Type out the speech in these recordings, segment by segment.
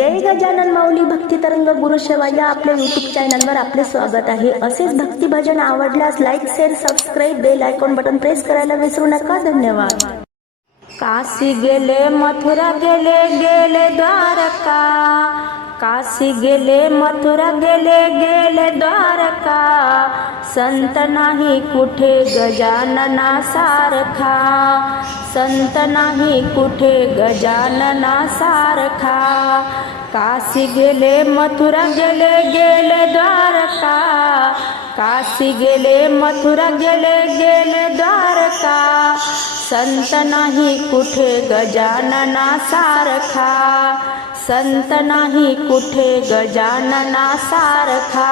जय गजानन माऊली भक्ती तरंग गुरु सेवा या आपल्या युट्यूब चॅनलवर आपले स्वागत आहे. असेच भक्ती भजन आवडल्यास like share subscribe bell icon button press करायला विसरू नका. धन्यवाद. काशी गेले मथुरा गेले गेले द्वारका. काशी गेले, मथुरा गेले गेले द्वारका. संत नाही कुठे गजानना सारखा. संत नाही कुठे गजानना सारखा. काशी गेले, मथुरा गेले गेले द्वारका. काशी गेले, मथुरा गेले गेले द्वारका. संत नाही कुठे गजानना सारखा. संत नाही कुठे गजानना सारखा.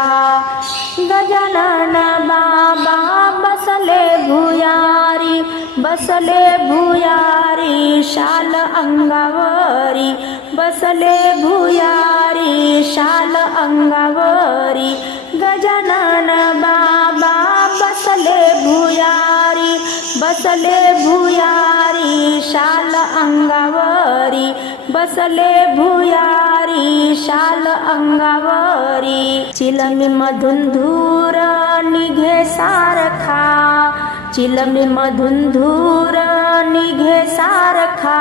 गजानन बाबा बसले भुयारी बसले भुयारी शाल अंगावरी बसले भुयारी शाल अंगावरी. गजानन बाबा बसले भुयारी बसले भुयारी शाल अंगावरी. बसले भुयारी शाल अंगावरी चिलमी मधून धूर निघे सारखा चिलमी मधून धूर निघे सारखा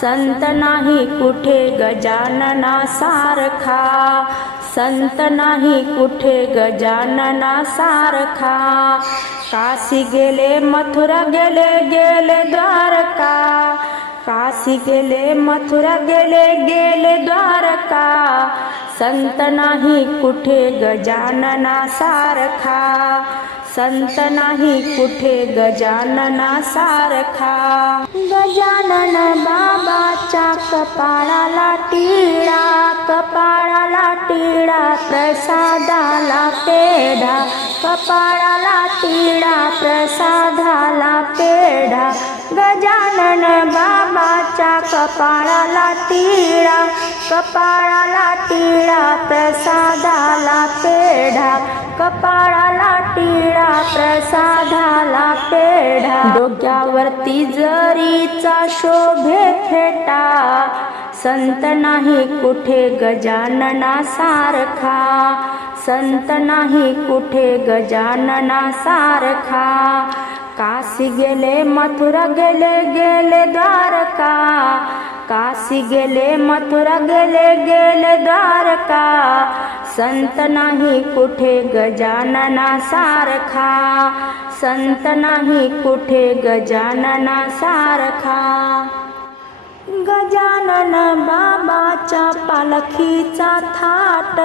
संत नाही कुठे गजानना सारखा संत नाही कुठे गजानना सारखा काशी गेले मथुरा गेले गेले द्वारका काशी गेले मथुरा गेले गेले द्वारका. संत नाही कुठे गजानना सारखा. संत नाही कुठे गजानना सारखा. गजानन बाबाच्या कपाळाला टिळा कपाळाला टिळा प्रसादाला पेढा कपाळाला टिळा. कपाळाला टिळा प्रसादाला पेढा. कपाळाला टिळा प्रसादाला पेढा. डोक्यावरती जरीचा शोभे फेटा. संत नाही कुठे गजानना सारखा संत नाही कुठे गजानना सारखा काशी गेले मथुरा गेले गेले द्वारका. काशी गेले मथुरा गेले गेले द्वारका. संत नाही कुठे गजानना सारखा. संत नाही कुठे गजानना सारखा. गजानन बाबाच्या पालखीचा थाट.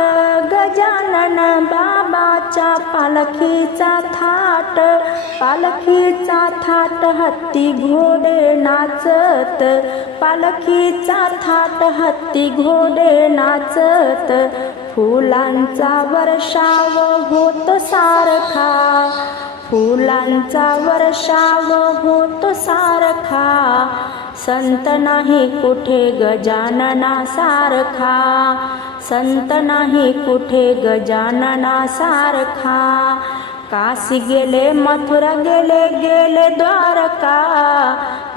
गजानन बाबाच्या पालखीचा थाट. पालखीचा थाट हत्ती घोडे नाचत पालखीचा थाट हत्ती घोडे नाचत फुलांचा वर्षाव होत सारखा फुलांचा वर्षाव होत सारखा संत नाही कुठे गजानना सारखा संत नाही कुठे गजानना सारखा काशी गेले मथुरा गेले गेले द्वारका.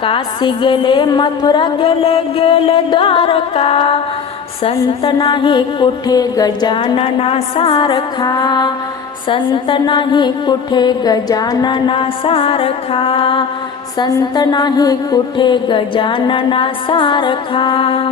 काशी गेले मथुरा गेले गेले द्वारका. संत नाही कुठे गजानना सारखा. संत नाही कुठे गजानना सारखा. संत नाही कुठे गजानना सारखा.